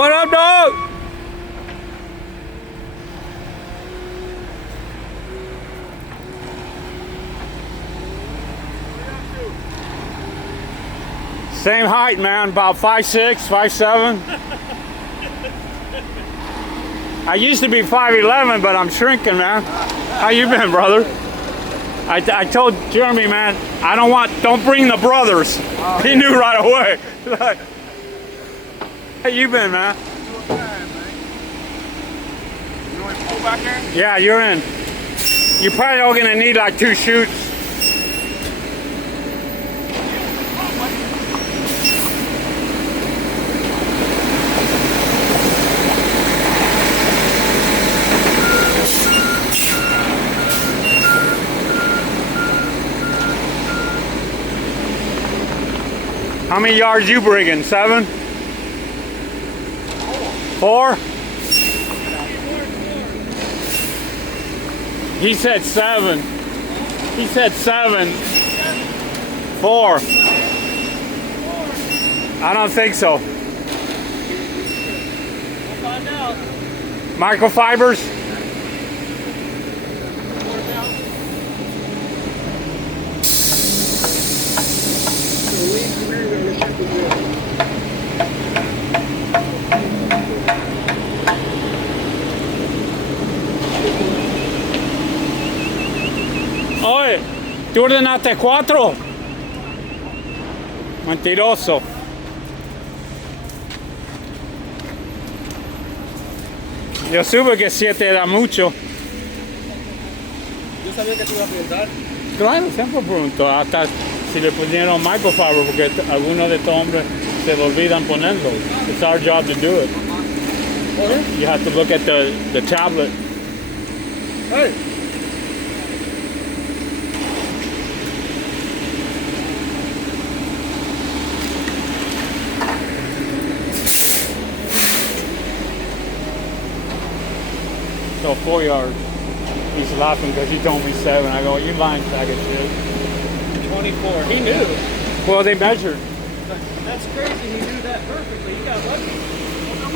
What up, dog? Same height, man, about 5'6", 5'7". I used to be 5'11", but I'm shrinking, man. How you been, brother? I told Jeremy, man, don't bring the brothers. He knew right away. Like, how you been, man? You want to pull back there? Yeah, you're in. You're probably all gonna need like 2 chutes. How many yards you bringing? 7? 4? He said 7. He said 7. 4. I don't think so. We'll find out. Microfibers? Oye, ¿tú ordenaste 4? Mentiroso. Yo supe que 7 era mucho. Yo sabía que te iba a preguntar. Claro, siempre pregunto, hasta si le pusieron microfiber, porque algunos de estos hombres se le olvidan ponerlo. It's our job to do it. You have to look at the tablet. Hey. So 4 yards. He's laughing because he told me 7. I go, you lying sack of shit. 24. He knew. Well, they measured. That's crazy. He knew that perfectly. He got lucky.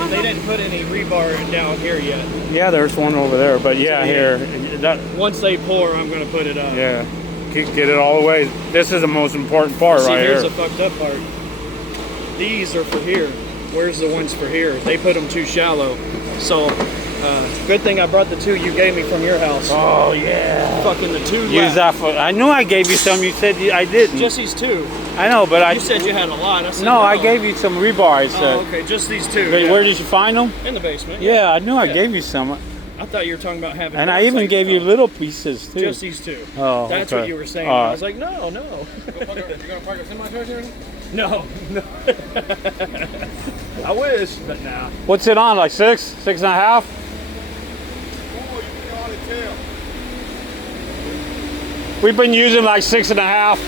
And they didn't put any rebar down here yet. Yeah, there's one over there, but yeah, here. That, Once they pour, I'm going to put it up. yeah, get it all the way. This is the most important part. See, right here's here. the fucked up part. These are for here. Where's the ones for here? They put them too shallow. So, good thing I brought the 2 you gave me from your house. Oh yeah. Fucking the 2 Use that for. I knew I gave you some. You said I didn't. Just these 2. I know, but You said you had a lot. I said no, I gave you some rebar. I said. Oh, okay, just these 2. Wait, yeah. where did you find them? In the basement. Yeah, I knew I Yeah. gave you some, I thought you were talking about having. and I even gave you little pieces too. just these 2. Oh, That's okay. what you were saying. All I right. was like, no. You gonna park a semi-truck here? No. I wish, but nah. What's it on? Like 6, 6.5? Oh, you can hardly tell. We've been using like 6.5.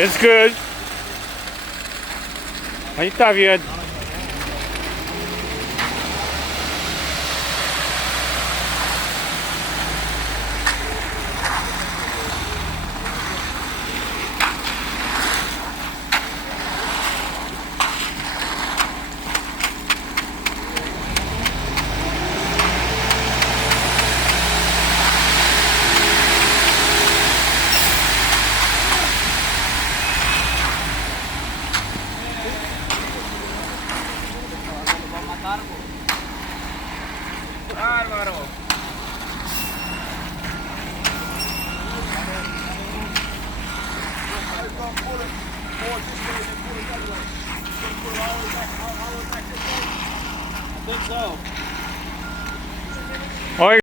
It's good. Ahí está bien. Bárbaro. I think so. Oiga.